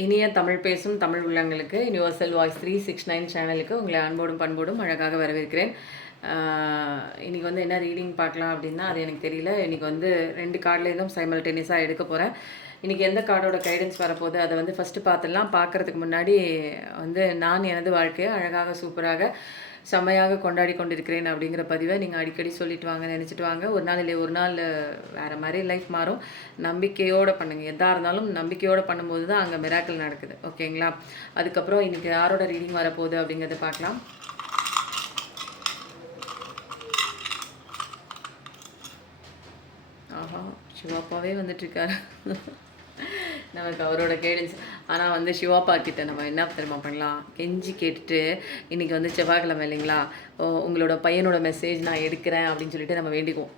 இனிய தமிழ் பேசும் தமிழ் உள்ளங்களுக்கு யுனிவர்சல் வாய்ஸ் 369 சேனலுக்கு உங்களை அன்போடும் பண்போடும் அழகாக வரவேற்கிறேன். இன்றைக்கி வந்து என்ன ரீடிங் பார்க்கலாம் அப்படின்னா அது எனக்கு தெரியல. இன்றைக்கி வந்து 2 கார்ட்லேருந்தும் சைமல்டேனியஸாக எடுக்க போகிறேன். இன்றைக்கி எந்த கார்டோட கைடன்ஸ் வரப்போகுது அதை வந்து ஃபஸ்ட்டு பார்த்துடலாம். பார்க்குறதுக்கு முன்னாடி வந்து நான் எனது வாழ்க்கையை அழகாக சூப்பராக செம்மையாக கொண்டாடி கொண்டிருக்கிறேன் அப்படிங்கிற பதிவை நீங்கள் அடிக்கடி சொல்லிட்டு வாங்க, நினச்சிட்டு வாங்க. ஒரு நாள் இல்லை ஒரு நாள் வேறு மாதிரி லைஃப் மாறும். நம்பிக்கையோடு பண்ணுங்கள். எதாக இருந்தாலும் நம்பிக்கையோடு பண்ணும்போது தான் அங்கே மிராக்கிள் நடக்குது. ஓகேங்களா? அதுக்கப்புறம் இன்றைக்கி யாரோட ரீடிங் வரப்போகுது அப்படிங்கிறத பார்க்கலாம். ஆஹா, சிவாப்பாவே வந்துட்டுருக்காரு. நமக்கு அவரோட கைடன்ஸ். ஆனால் வந்து சிவாப்பா கிட்ட நம்ம என்ன தெரியுமா பண்ணலாம், கெஞ்சி கேட்டுட்டு இன்றைக்கி வந்து செவ்வாய்க்கிழமை இல்லைங்களா, உங்களோட பையனோட மெசேஜ் நான் எடுக்கிறேன் அப்படின்னு சொல்லிட்டு நம்ம வேண்டிக்குவோம்.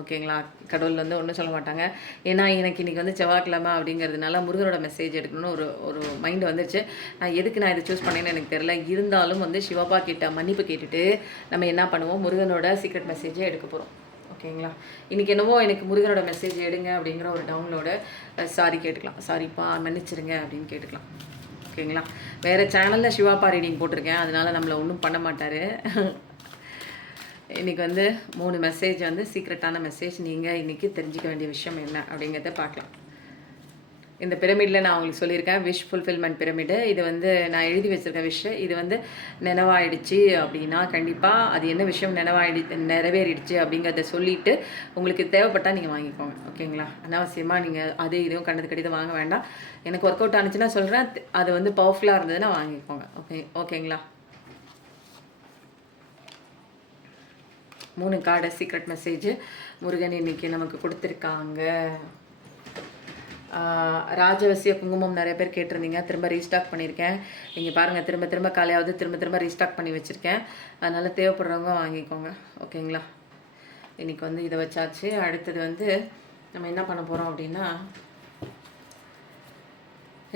ஓகேங்களா? கடவுள் வந்து ஒன்றும் சொல்ல மாட்டாங்க. ஏன்னா எனக்கு இன்றைக்கி வந்து செவ்வாய்க்கிழமை அப்படிங்கிறதுனால முருகனோட மெசேஜ் எடுக்கணும்னு ஒரு மைண்டு வந்துருச்சு. நான் இதை சூஸ் பண்ணேன்னு எனக்கு தெரில. இருந்தாலும் வந்து சிவாப்பா கிட்ட மன்னிப்பு கேட்டுட்டு நம்ம என்ன பண்ணுவோம், முருகனோட சீக்ரெட் மெசேஜே எடுக்க போகிறோம். ஓகேங்களா? இன்றைக்கி என்னவோ எனக்கு முருகனோட மெசேஜ் எடுங்க அப்படிங்கிற ஒரு டவுன்லோடு சாரி கேட்டுக்கலாம். சாரிப்பா மன்னிச்சிருங்க அப்படின்னு கேட்டுக்கலாம். ஓகேங்களா? வேறு சேனலில் சிவாப்பா ரீடிங் போட்டிருக்கேன், அதனால் நம்மளை ஒன்றும் பண்ண மாட்டார். இன்றைக்கி வந்து 3 மெசேஜ் வந்து சீக்ரெட்டான மெசேஜ். நீங்கள் இன்றைக்கி தெரிஞ்சிக்க வேண்டிய விஷயம் என்ன அப்படிங்கிறத பார்க்கலாம். இந்த பிரமிடில் நான் உங்களுக்கு சொல்லியிருக்கேன், விஷ் ஃபுல்ஃபில்மெண்ட் பிரமிடு. இது வந்து நான் எழுதி வச்சுருக்க விஷயம். இது வந்து நினைவாயிடுச்சு அப்படின்னா கண்டிப்பாக அது என்ன விஷயம் நிறைவேறிடுச்சு அப்படிங்கிறத சொல்லிவிட்டு உங்களுக்கு தேவைப்பட்டால் நீங்கள் வாங்கிக்கோங்க. ஓகேங்களா? அனாவசியமாக நீங்கள் அது இதுவும் கண்டது கடிதம் வாங்க வேண்டாம். எனக்கு ஒர்க் அவுட் ஆனிச்சுன்னா சொல்கிறேன், அது வந்து பவர்ஃபுல்லாக இருந்ததுன்னா வாங்கிக்கோங்க. ஓகேங்களா? 3 கார்டு சீக்ரெட் மெசேஜ் முருகன் இன்றைக்கி நமக்கு கொடுத்துருக்காங்க. ராஜவசிய குங்குமம் நிறைய பேர் கேட்டிருந்தீங்க, திரும்ப ரீஸ்டாக் பண்ணியிருக்கேன். இங்கே பாருங்கள், திரும்ப காலையாவது திரும்ப ரீஸ்டாக் பண்ணி வச்சுருக்கேன். அதனால் தேவைப்படுறவங்க வாங்கிக்கோங்க. ஓகேங்களா? இன்றைக்கி வந்து இதை வச்சாச்சு. அடுத்தது வந்து நம்ம என்ன பண்ண போகிறோம் அப்படின்னா,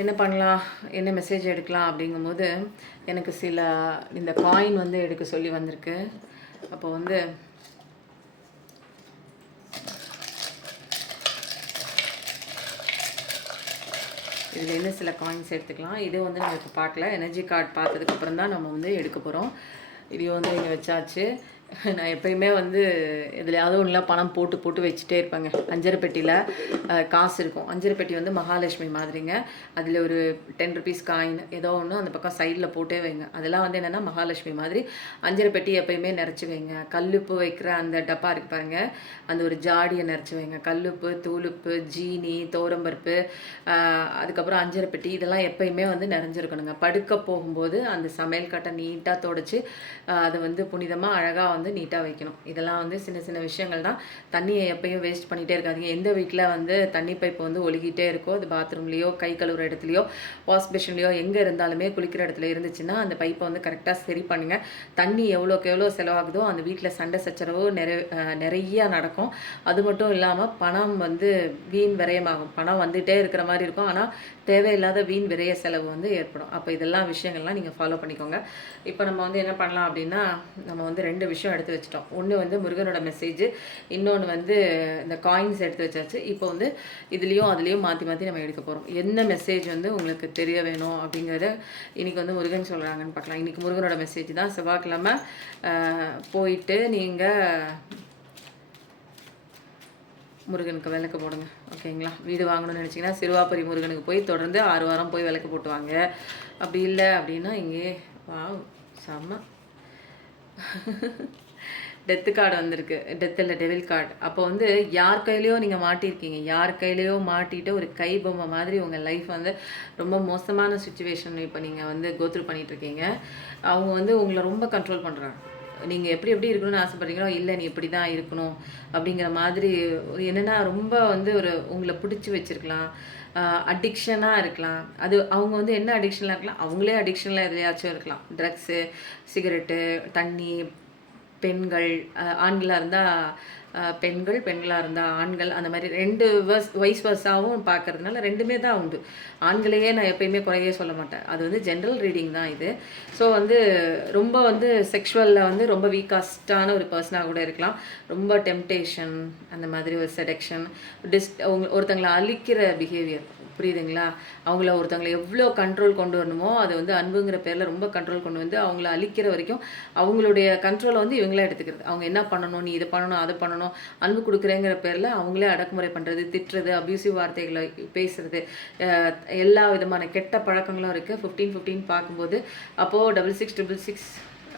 என்ன பண்ணலாம், என்ன மெசேஜ் எடுக்கலாம் அப்படிங்கும்போது எனக்கு சில இந்த காயின் வந்து எடுக்க சொல்லி வந்திருக்கு. அப்போ வந்து இதில் என்ன சில காயின்ஸ் எடுத்துக்கலாம். இது வந்து நம்ம இப்போ பார்க்கல, எனர்ஜி கார்டு பார்த்ததுக்கப்புறம் தான் நம்ம வந்து எடுக்க போகிறோம். இதையும் வந்து இங்கே வச்சாச்சு. நான் எப்பயுமே வந்து எதுலையாவது ஒன்றுல பணம் போட்டு வச்சுட்டே இருப்பேங்க. அஞ்சரை பெட்டியில் காசு இருக்கும். அஞ்சரை பெட்டி வந்து மகாலட்சுமி மாதிரிங்க. அதில் ஒரு 10 ருபீஸ் காயின் ஏதோ ஒன்று அந்த பக்கம் சைடில் போட்டே வைங்க. அதெல்லாம் வந்து என்னென்னா மகாலட்சுமி மாதிரி. அஞ்சரை பெட்டி எப்பயுமே நிறச்சி வைங்க. கல்லுப்பு வைக்கிற அந்த டப்பா இருக்கு பாருங்கள், அந்த ஒரு ஜாடியை நிறச்சி வைங்க. கல்லுப்பு, தூளுப்பு, ஜீனி, தோரம்பருப்பு, அதுக்கப்புறம் அஞ்சரை பெட்டி இதெல்லாம் எப்பயுமே வந்து நிறைஞ்சிருக்கணுங்க. படுக்க போகும்போது அந்த சமையல் கட்டை நீட்டாக தொடச்சி அதை வந்து புனிதமாக அழகாக வந்து நீட்டாக வைக்கணும். இதெல்லாம் வந்து சின்ன விஷயங்கள் தான். தண்ணியை எப்பயும் வேஸ்ட் பண்ணிகிட்டே இருக்காதிங்க. எந்த வீட்டில் வந்து தண்ணி பைப்பு வந்து ஒழுகிட்டே இருக்கோ, அது பாத்ரூம்லேயோ, கை கழுவுற இடத்துலையோ, வாஷ் பேஷன்லேயோ எங்கே இருந்தாலுமே குளிக்கிற இடத்துல இருந்துச்சுன்னா அந்த பைப்பை வந்து கரெக்டாக சரி பண்ணுங்கள். தண்ணி எவ்வளோக்கு எவ்வளோ செலவாகுதோ அந்த வீட்டில் சண்டை சச்சரவு நிறையா நடக்கும். அது மட்டும் இல்லாமல் பணம் வந்து வீண் விரயமாகும். பணம் வந்துகிட்டே இருக்கிற மாதிரி இருக்கும், ஆனால் தேவையில்லாத வீண் விரய செலவு வந்து ஏற்படும். அப்போ இதெல்லாம் விஷயங்கள்லாம் நீங்கள் ஃபாலோ பண்ணிக்கோங்க. இப்போ நம்ம வந்து என்ன பண்ணலாம் அப்படின்னா, நம்ம வந்து 2 விஷயம் எடுத்து வச்சிட்டோம். ஒன்று வந்து முருகனோட மெசேஜ், இன்னொன்று வந்து இந்த காயின்ஸ் எடுத்து வச்சாச்சு. இப்போ வந்து இதுலேயும் அதுலேயும் மாற்றி நம்ம எடுக்க போகிறோம். என்ன மெசேஜ் வந்து உங்களுக்கு தெரிய வேணும் அப்படிங்கிறத இன்றைக்கி வந்து முருகன் சொல்கிறாங்கன்னு பார்க்கலாம். இன்றைக்கி முருகனோட மெசேஜ் தான். செவ்வாய்க்கிழமை போயிட்டு நீங்கள் முருகனுக்கு விளக்கு போடுங்க. ஓகேங்களா? வீடு வாங்கணும்னு நினச்சிங்கன்னா சிறுவாபுரி முருகனுக்கு போய் தொடர்ந்து 6 வாரம் போய் விளக்கு போட்டுவாங்க. அப்படி இல்லை அப்படின்னா இங்கே செம்ம டெத்து கார்டு வந்திருக்கு. டெத் இல்லை, டெவில் கார்டு. அப்போ வந்து யார் கையிலையோ நீங்கள் மாட்டியிருக்கீங்க. யார் கையிலையோ மாட்டிட்டு ஒரு கை பொம்மை மாதிரி உங்கள் லைஃப் வந்து ரொம்ப மோசமான சுச்சுவேஷன் இப்போ நீங்கள் வந்து கோத்ரூ பண்ணிகிட்ருக்கீங்க. அவங்க வந்து உங்களை ரொம்ப கண்ட்ரோல் பண்ணுறாங்க. நீங்கள் எப்படி இருக்கணும்னு ஆசைப்படுறீங்களோ, இல்லை நீ இப்படி தான் இருக்கணும் அப்படிங்கிற மாதிரி என்னென்னா ரொம்ப வந்து உங்களை பிடிச்சி வச்சுருக்கலாம். அடிக்ஷனாக இருக்கலாம். அது அவங்க வந்து என்ன அடிக்ஷனாக இருக்கலாம், அவங்களே அடிக்ஷனில் எதுலையாச்சும் இருக்கலாம். ட்ரக்ஸு, சிகரெட்டு, தண்ணி, பெண்கள், ஆண்களாக இருந்தால் பெண்கள், பெண்களாக இருந்தால் ஆண்கள், அந்த மாதிரி 2 வைஸ் வர்ஸாகவும் பார்க்கறதுனால 2மே தான் உண்டு. ஆண்களையே நான் எப்பயுமே குறையே சொல்ல மாட்டேன். அது வந்து ஜென்ரல் ரீடிங் தான் இது. ஸோ வந்து ரொம்ப வந்து செக்ஷுவலில் வந்து ரொம்ப வீக்காஸ்டான ஒரு பர்சனாக கூட இருக்கலாம். ரொம்ப டெம்டேஷன், அந்த மாதிரி ஒரு செடக்ஷன், ஒருத்தங்களை அழிக்கிற பிஹேவியர், புரியுதுங்களா? அவங்கள ஒருத்தவங்கள எவ்வளோ கண்ட்ரோல் கொண்டு வரணுமோ, அது வந்து அன்புங்கிற பேரில் ரொம்ப கண்ட்ரோல் கொண்டு வந்து அவங்கள அழிக்கிற வரைக்கும் அவங்களுடைய கண்ட்ரோலை வந்து இவங்களே எடுத்துக்கிறது. அவங்க என்ன பண்ணணும், நீ இதை பண்ணணும், அதை பண்ணணும், அன்பு கொடுக்குறேங்கிற பேரில் அவங்களே அடக்குமுறை பண்ணுறது, திட்டுறது, அப்யூசிவ் வார்த்தைகளை பேசுறது, எல்லா விதமான கெட்ட பழக்கங்களும் இருக்குது. 15-15 பார்க்கும்போது அப்போது 6666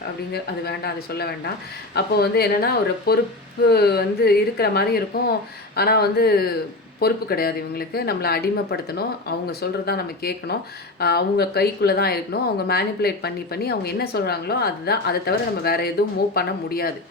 அப்படிங்கிற அது வேண்டாம், அது சொல்ல வேண்டாம். அப்போ வந்து என்னென்னா ஒரு பொறுப்பு வந்து இருக்கிற மாதிரி இருக்கும். ஆனால் வந்து பொறுப்பு கிடையாது இவங்களுக்கு. நம்மளை அடிமைப்படுத்தணும், அவங்க சொல்கிறது தான் நம்ம கேட்கணும், அவங்க கைக்குள்ளே தான் இருக்கணும். அவங்க மேனிப்புலேட் பண்ணி பண்ணி அவங்க என்ன சொல்கிறாங்களோ அதுதான், அதை தவிர நம்ம வேறு எதுவும் மூவ் பண்ண முடியாது.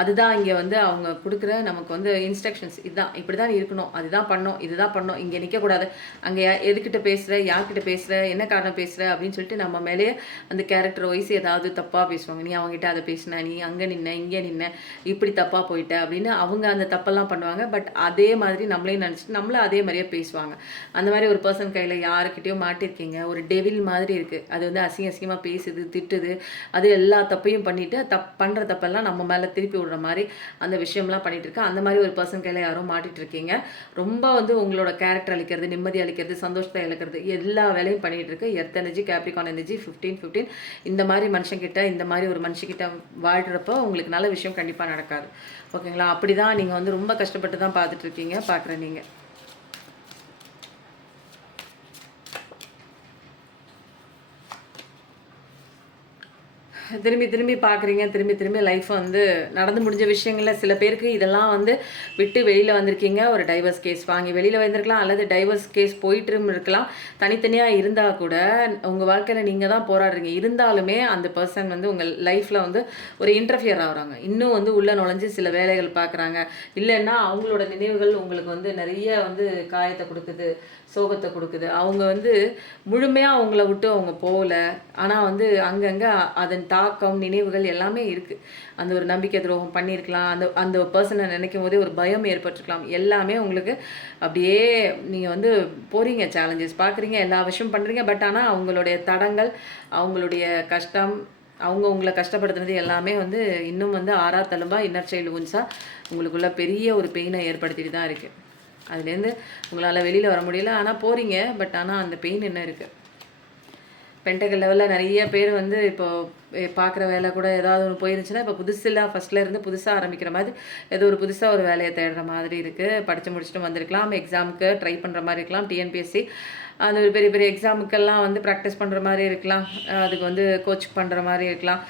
அதுதான் இங்கே வந்து அவங்க கொடுக்குற நமக்கு வந்து இன்ஸ்ட்ரக்ஷன்ஸ். இதுதான் இப்படி தான் இருக்கணும், அதுதான் பண்ணணும், இதுதான் பண்ணணும், இங்கே நிற்கக்கூடாது, அங்கே எதுக்கிட்ட பேசுகிற, யார்கிட்ட பேசுகிற, என்ன காரணம் பேசுகிற அப்படின்னு சொல்லிட்டு நம்ம மேலேயே அந்த கேரக்டர் வைஸ் ஏதாவது தப்பாக பேசுவாங்க. நீ அவங்ககிட்ட அதை பேசின, நீ அங்கே நின்ன, இங்கே நின்ன, இப்படி தப்பாக போயிட்ட அப்படின்னு அவங்க அந்த தப்பெல்லாம் பண்ணுவாங்க. பட் அதே மாதிரி நம்மளையும் நினச்சிட்டு நம்மள அதே மாதிரியே பேசுவாங்க. அந்த மாதிரி ஒரு பர்சன் கையில் யாருக்கிட்டையோ மாட்டிருக்கீங்க. ஒரு டெவில் மாதிரி இருக்குது. அது வந்து அசிங்கமாக பேசுது, திட்டுது, அது எல்லா தப்பையும் பண்ணிவிட்டு பண்ணுற தப்பெல்லாம் நம்ம மேலே திருப்பி விடுற மாதிரி அந்த விஷயம்லாம் பண்ணிட்டு இருக்கேன். அந்த மாதிரி ஒரு பர்சன் கையில் யாரும் மாட்டிட்டு இருக்கீங்க. ரொம்ப வந்து உங்களோட கேரக்டர் அளிக்கிறது, நிம்மதி அளிக்கிறது, சந்தோஷத்தை இழக்கிறது, எல்லா வேலையும் பண்ணிட்டு இருக்கு. எர்த் எனர்ஜி, கேப்ரிகான் எனர்ஜி, 15-15 இந்த மாதிரி மனுஷங்கிட்ட, இந்த மாதிரி ஒரு மனுஷங்கிட்ட வாழ்கிறப்போ உங்களுக்கு நல்ல விஷயம் கண்டிப்பாக நடக்காது. ஓகேங்களா? அப்படி தான் நீங்கள் வந்து ரொம்ப கஷ்டப்பட்டு தான் பார்த்துட்டு இருக்கீங்க, பார்க்குறேன் நீங்கள். திரும்பி திரும்பி பார்க்குறீங்க, திரும்பி திரும்பி லைஃப் வந்து நடந்து முடிஞ்ச விஷயங்களில் சில பேருக்கு இதெல்லாம் வந்து விட்டு வெளியில் வந்திருக்கீங்க. ஒரு டைவர்ஸ் கேஸ் வாங்கி வெளியில் வந்திருக்கலாம், அல்லது டைவர்ஸ் கேஸ் போயிட்டு இருக்கலாம். தனித்தனியாக இருந்தால் கூட உங்கள் வாழ்க்கையில் நீங்கள் தான் போராடுறீங்க. இருந்தாலுமே அந்த பர்சன் வந்து உங்கள் லைஃப்பில் வந்து ஒரு இன்டர்ஃபியர் ஆகுறாங்க. இன்னும் வந்து உள்ளே நுழைஞ்சு சில வேலைகள் பார்க்குறாங்க. இல்லைன்னா அவங்களோட நினைவுகள் உங்களுக்கு வந்து நிறைய வந்து காயத்தை கொடுக்குது, சோகத்தை கொடுக்குது. அவங்க வந்து முழுமையாக அவங்கள விட்டு அவங்க போகல. ஆனால் வந்து அங்கங்கே அதன் தாக்கம், நினைவுகள் எல்லாமே இருக்குது. அந்த ஒரு நம்பிக்கை துரோகம் பண்ணியிருக்கலாம், அந்த அந்த பர்சனை நினைக்கும் போதே ஒரு பயம் ஏற்பட்டிருக்கலாம். எல்லாமே உங்களுக்கு அப்படியே நீங்கள் வந்து போகிறீங்க, சேலஞ்சஸ் பார்க்குறீங்க, எல்லா விஷயம் பண்ணுறீங்க. பட் ஆனால் அவங்களுடைய தடங்கள், அவங்களுடைய கஷ்டம், அவங்க உங்களை கஷ்டப்படுத்துனது எல்லாமே வந்து இன்னும் வந்து ஆறா தழும்பா, இன்னர் சைல்டு உன்ஸாக உங்களுக்குள்ள பெரிய ஒரு பெயினை ஏற்படுத்திட்டு தான் இருக்குது. அதுலேருந்து உங்களால் வெளியில் வர முடியல. ஆனால் போகிறீங்க, பட் ஆனால் அந்த பெயின் என்ன இருக்குது. பென்டகல் லெவலில் நிறைய பேர் வந்து இப்போது பார்க்குற வேலை கூட ஏதாவது ஒன்று போயிருந்துச்சுன்னா இப்போ புதுசில் ஃபஸ்ட்டில் இருந்து புதுசாக ஆரம்பிக்கிற மாதிரி ஏதோ ஒரு புதுசாக ஒரு வேலையை தேடுற மாதிரி இருக்குது. படித்து முடிச்சுட்டு வந்திருக்கலாம், எக்ஸாமுக்கு ட்ரை பண்ணுற மாதிரி இருக்கலாம், டிஎன்பிஎஸ்சி அந்த ஒரு பெரிய பெரிய எக்ஸாமுக்கெல்லாம் வந்து ப்ராக்டிஸ் பண்ணுற மாதிரி இருக்கலாம், அதுக்கு வந்து கோச் பண்ணுற மாதிரி இருக்கலாம்.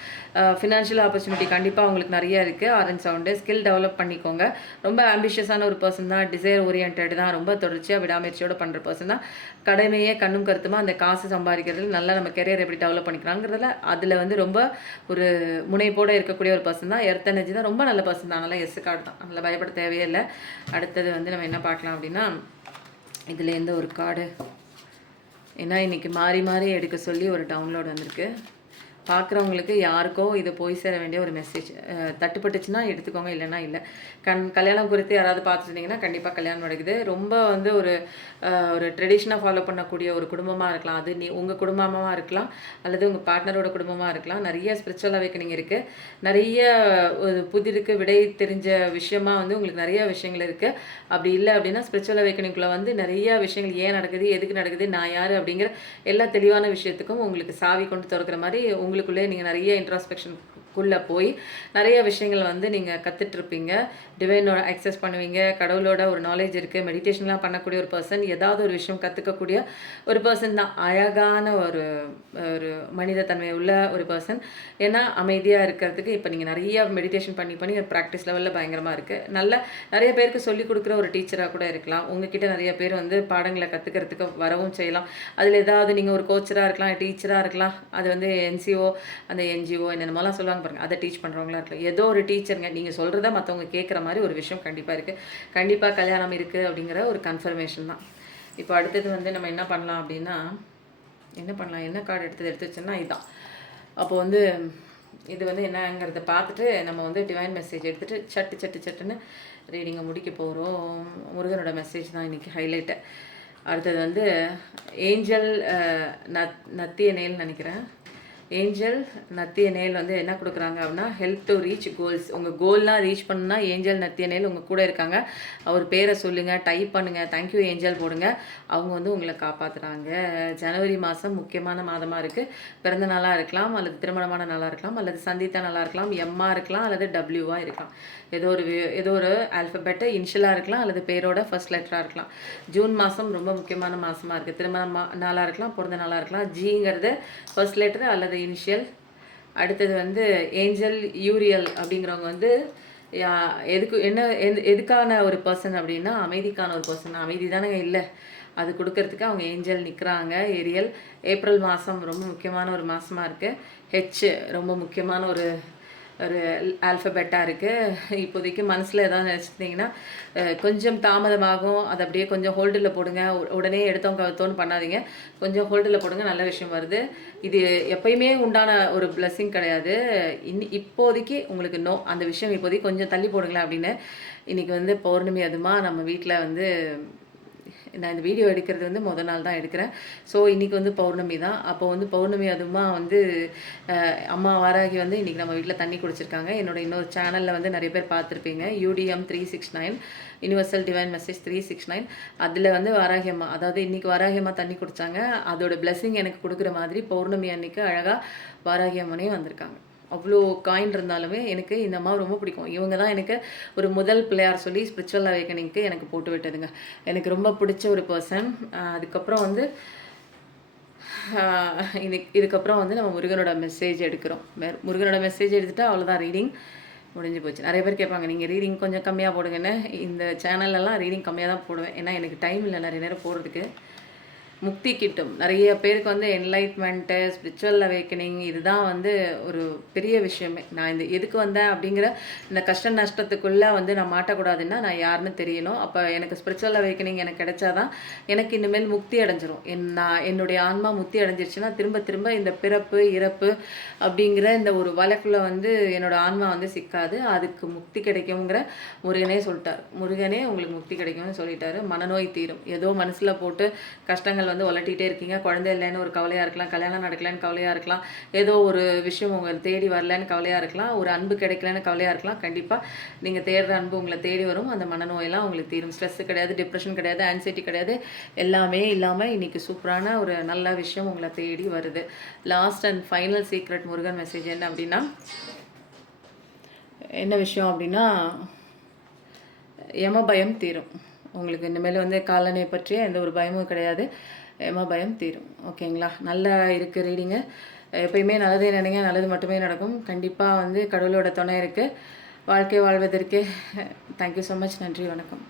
ஃபினான்ஷியல் ஆப்பர்ச்சுனிட்டி கண்டிப்பாக உங்களுக்கு நிறைய இருக்குது. ஆரஞ்ச் சவுண்டு ஸ்கில் டெவலப் பண்ணிக்கோங்க. ரொம்ப ஆம்பிஷியஸான ஒரு பர்சன் தான், டிசைர் ஓரியன்ட் தான், ரொம்ப தொடர்ச்சியாக விடாமுயற்சியோடு பண்ணுற பர்சன் தான். கடமையே கண்ணும் கருத்துமா அந்த காசு சம்பாதிக்கிறதுல நல்லா நம்ம கெரியர் எப்படி டெவலப் பண்ணிக்கலாங்கிறதுல அதில் வந்து ரொம்ப ஒரு முனைப்போடு இருக்கக்கூடிய ஒரு பர்சன் தான். எர்த் எனர்ஜி தான், ரொம்ப நல்ல பர்சன் தான், நல்லா எஸ் கார்டு தான், நல்லா பயப்பட தேவையே இல்லை. அடுத்தது வந்து நம்ம என்ன பார்க்கலாம் அப்படின்னா, இதில் எந்த ஒரு கார்டு, ஏன்னா இன்றைக்கி மாறி மாறி எடுக்க சொல்லி ஒரு டவுன்லோட் வந்திருக்கு. பார்க்குறவங்களுக்கு யாருக்கோ இது போய் சேர வேண்டிய ஒரு மெசேஜ். தட்டுப்பட்டுச்சுன்னா எடுத்துக்கோங்க, இல்லைன்னா இல்லை. கல்யாணம் குறித்து யாராவது பார்த்துருந்தீங்கன்னா கண்டிப்பாக கல்யாணம் நடக்குது. ரொம்ப வந்து ஒரு ஒரு ட்ரெடிஷனாக ஃபாலோ பண்ணக்கூடிய ஒரு குடும்பமாக இருக்கலாம். அது உங்கள் குடும்பமாக இருக்கலாம், அல்லது உங்கள் பார்ட்னரோட குடும்பமாக இருக்கலாம். நிறைய ஸ்பிரிச்சுவல் அவேக்கனிங் இருக்குது. நிறைய ஒரு புதிருக்கு விடை தெரிஞ்ச விஷயமாக வந்து உங்களுக்கு நிறைய விஷயங்கள் இருக்குது. அப்படி இல்லை அப்படின்னா ஸ்பிரிச்சுவல் அவேக்கனிங்குள்ளே வந்து நிறைய விஷயங்கள் ஏன் நடக்குது, எதுக்கு நடக்குது, நான் யார் அப்படிங்கிற எல்லா தெளிவான விஷயத்துக்கும் உங்களுக்கு சாவி கொண்டு திறக்கிற மாதிரி உங்களுக்குள்ளே நீங்கள் நிறைய இன்ட்ராஸ்பெக்ஷனுக்குள்ளே போய் நிறைய விஷயங்கள் வந்து நீங்கள் கற்றுட்ருப்பீங்க. டிவைனோட அக்சஸ் பண்ணுவீங்க. கடவுளோட ஒரு நாலேஜ் இருக்குது. மெடிடேஷன்லாம் பண்ணக்கூடிய ஒரு பர்சன், ஏதாவது ஒரு விஷயம் கற்றுக்கக்கூடிய ஒரு பர்சன் தான். அழகான ஒரு ஒரு மனித தன்மை உள்ள ஒரு பர்சன். ஏன்னா அமைதியாக இருக்கிறதுக்கு இப்போ நீங்கள் நிறைய மெடிடேஷன் பண்ணி பண்ணி ப்ராக்டிஸ் லெவலில் பயங்கரமாக இருக்குது. நிறைய பேருக்கு சொல்லிக் கொடுக்குற ஒரு டீச்சராக கூட இருக்கலாம். உங்ககிட்ட நிறைய பேர் வந்து பாடங்களை கற்றுக்கிறதுக்கு வரவும் செய்யலாம். அதில் ஏதாவது நீங்கள் ஒரு கோச்சராக இருக்கலாம், டீச்சராக இருக்கலாம். அது வந்து என்சிஓ, அந்த என்ஜிஓ என்னென்னமோலாம் சொல்லுவாங்க பாருங்கள், அதை டீச் பண்ணுறவங்களா இருக்கலாம். ஏதோ ஒரு டீச்சருங்க, நீங்கள் சொல்கிறத மற்றவங்க கேட்குற மாதிரி ஒரு விஷயம் கண்டிப்பாக இருக்குது. கண்டிப்பாக கல்யாணம் இருக்குது அப்படிங்கிற ஒரு கன்ஃபர்மேஷன் தான். இப்போ அடுத்தது வந்து நம்ம என்ன பண்ணலாம் அப்படின்னா, என்ன கார்டு எடுத்து வச்சோன்னா இதுதான். அப்போ வந்து இது வந்து என்னங்கிறத பார்த்துட்டு நம்ம வந்து டிவைன் மெசேஜ் எடுத்துகிட்டு சட்டுன்னு ரீடிங்கை முடிக்க போகிறோம். முருகனோட மெசேஜ் தான் இன்றைக்கி ஹைலைட்டு. அடுத்தது வந்து ஏஞ்சல் நத்திய நேல்னு நினைக்கிறேன். ஏஞ்சல் நத்திய நேல் வந்து என்ன கொடுக்குறாங்க அப்படின்னா ஹெல்ப் டு ரீச் கோல்ஸ். உங்கள் கோல்லாம் ரீச் பண்ணுன்னா ஏஞ்சல் நத்திய நேல் உங்கள் கூட இருக்காங்க. அவர் பேரை சொல்லுங்கள், டைப் பண்ணுங்கள், தேங்க்யூ ஏஞ்சல் போடுங்க. அவங்க வந்து உங்களை காப்பாற்றுறாங்க. ஜனவரி மாதம் முக்கியமான மாதமாக இருக்குது. பிறந்த நாளாக இருக்கலாம், அல்லது திருமணமான நாளாக இருக்கலாம், அல்லது சந்தித்த நாளாக இருக்கலாம், எம்மாக இருக்கலாம், அல்லது டபிள்யூவாக இருக்கலாம். ஏதோ ஒரு ஆல்ஃபபெட்டு இனிஷியலாக இருக்கலாம், அல்லது பேரோட ஃபர்ஸ்ட் லெட்டராக இருக்கலாம். ஜூன் மாதம் ரொம்ப முக்கியமான மாதமாக இருக்குது. திருமண நாளாக இருக்கலாம், பிறந்த நாளாக இருக்கலாம். ஜிங்கிறது ஃபர்ஸ்ட் லெட்டர் அல்லது இனிஷியல். அடுத்தது வந்து ஏஞ்சல் யூரியல் அப்படிங்கிறவங்க வந்து எதுக்கான ஒரு பர்சன் அப்படின்னா அமைதிக்கான ஒரு பர்சன். அமைதி தானே இல்லை, அது கொடுக்கறதுக்கு அவங்க ஏஞ்சல் நிற்கிறாங்க. ஏரியல் ஏப்ரல் மாதம் ரொம்ப முக்கியமான ஒரு மாதமாக இருக்குது. ஹெச் ரொம்ப முக்கியமான ஒரு ஆல்ஃபபெட்டாக இருக்குது. இப்போதைக்கு மனசில் எதாவது நினச்சிட்டிங்கன்னா கொஞ்சம் தாமதமாகும், அதை அப்படியே கொஞ்சம் ஹோல்டில் போடுங்க. உடனே எடுத்தவங்க கவுத்தோன்னு பண்ணாதீங்க, கொஞ்சம் ஹோல்டில் போடுங்க, நல்ல விஷயம் வருது. இது எப்பயுமே உண்டான ஒரு பிளெஸ்ஸிங் கிடையாது. இப்போதைக்கு உங்களுக்கு அந்த விஷயம் இப்போதைக்கு கொஞ்சம் தள்ளி போடுங்களேன் அப்படின்னு. இன்றைக்கி வந்து பௌர்ணமி அதுமா நம்ம வீட்டில் வந்து நான் இந்த வீடியோ எடுக்கிறது வந்து முதல் நாள் தான் எடுக்கிறேன். ஸோ இன்றைக்கி வந்து பௌர்ணமி தான். அப்போ வந்து பௌர்ணமி அதுமா வந்து அம்மா வாராகி வந்து இன்றைக்கி நம்ம வீட்டில் தண்ணி குடிச்சிருக்காங்க. என்னோடய இன்னொரு சேனலில் வந்து நிறைய பேர் பார்த்துருப்பீங்க, UDM 369 யூனிவர்சல் டிவைன் மெசேஜ் 369. அதில் வந்து வாராகி அம்மா, அதாவது இன்றைக்கி வாராகி அம்மா தண்ணி குடித்தாங்க. அதோட பிளெஸிங் எனக்கு கொடுக்குற மாதிரி பௌர்ணமி அன்றைக்கி அழகாக வாராகி அம்மனே வந்திருக்காங்க. அவ்வளோ காயின் இருந்தாலுமே எனக்கு இந்த அம்மா ரொம்ப பிடிக்கும். இவங்க தான் எனக்கு ஒரு முதல் பிள்ளையார் சொல்லி ஸ்பிரிச்சுவல் அவேக்கனிங்க்கு எனக்கு போட்டு விட்டதுங்க. எனக்கு ரொம்ப பிடிச்ச ஒரு பர்சன். அதுக்கப்புறம் வந்து இதுக்கப்புறம் வந்து நம்ம முருகனோட மெசேஜ் எடுக்கிறோம். முருகனோட மெசேஜ் எடுத்துகிட்டா அவ்வளோதான், ரீடிங் முடிஞ்சு போச்சு. நிறைய பேர் கேட்பாங்க, நீங்கள் ரீடிங் கொஞ்சம் கம்மியாக போடுங்கன்னு. இந்த சேனல்லலாம் ரீடிங் கம்மியாக தான் போடுவேன், ஏன்னா எனக்கு டைம் இல்லை நிறைய நேரம் போடுறதுக்கு. முக்தி கிட்டும். நிறைய பேருக்கு வந்து என்லைட்மெண்ட்டு, ஸ்பிரிச்சுவல் அவேக்கனிங் இதுதான் வந்து ஒரு பெரிய விஷயமே. நான் இந்த எதுக்கு வந்தேன் அப்படிங்கிற இந்த கஷ்ட நஷ்டத்துக்குள்ளே வந்து நான் மாட்டக்கூடாதுன்னா நான் யாருன்னு தெரியணும். அப்போ எனக்கு ஸ்பிரிச்சுவல் அவேக்கனிங் எனக்கு கிடைச்சாதான் எனக்கு இனிமேல் முக்தி அடைஞ்சிரும். என்னுடைய ஆன்மா முக்தி அடைஞ்சிருச்சுன்னா திரும்ப திரும்ப இந்த பிறப்பு இறப்பு அப்படிங்கிற இந்த ஒரு வழக்குள்ள வந்து என்னோடய ஆன்மா வந்து சிக்காது. அதுக்கு முக்தி கிடைக்குங்கிற முருகனே சொல்லிட்டார். முருகனே உங்களுக்கு முக்தி கிடைக்கும்னு சொல்லிட்டாரு. மனநோய் தீரும். ஏதோ மனசில் போட்டு கஷ்டங்கள் வந்து உலட்டிகிட்டே இருக்கீங்க, குழந்தை இல்லைன்னு ஒரு கவலையாக இருக்கலாம், கல்யாணம் நடக்கலைன்னு கவலையாக இருக்கலாம், ஏதோ ஒரு விஷயம் உங்களை தேடி வரலன்னு கவலையாக இருக்கலாம், ஒரு அன்பு கிடைக்கலன்னு கவலையாக இருக்கலாம். கண்டிப்பாக நீங்கள் தேடுற அன்பு உங்களை தேடி வரும். அந்த மனநோயெல்லாம் உங்களுக்கு தீரும். ஸ்ட்ரெஸ்ஸு கிடையாது, டிப்ரெஷன் கிடையாது, ஆன்சைட்டி கிடையாது, எல்லாமே இல்லாமல் இன்றைக்கி சூப்பரான ஒரு நல்ல விஷயம் உங்களை தேடி வருது. Last and final secret Murugan message என்ன அப்படின்னா, என்ன விஷயம் அப்படின்னா, யம பயம் தீரும். உங்களுக்கு இனிமேல் வந்து காலனை பற்றிய எந்த ஒரு பயமும் கிடையாது. யம பயம் தீரும். ஓகேங்களா? நல்லா இருக்குது ரீடிங்கு. எப்பயுமே நல்லதே நினைங்க, நல்லது மட்டுமே நடக்கும். கண்டிப்பாக வந்து கடவுளோட துணை இருக்குது. வாழ்க்கை வாழ்வதற்கு தேங்க்யூ ஸோ மச். நன்றி, வணக்கம்.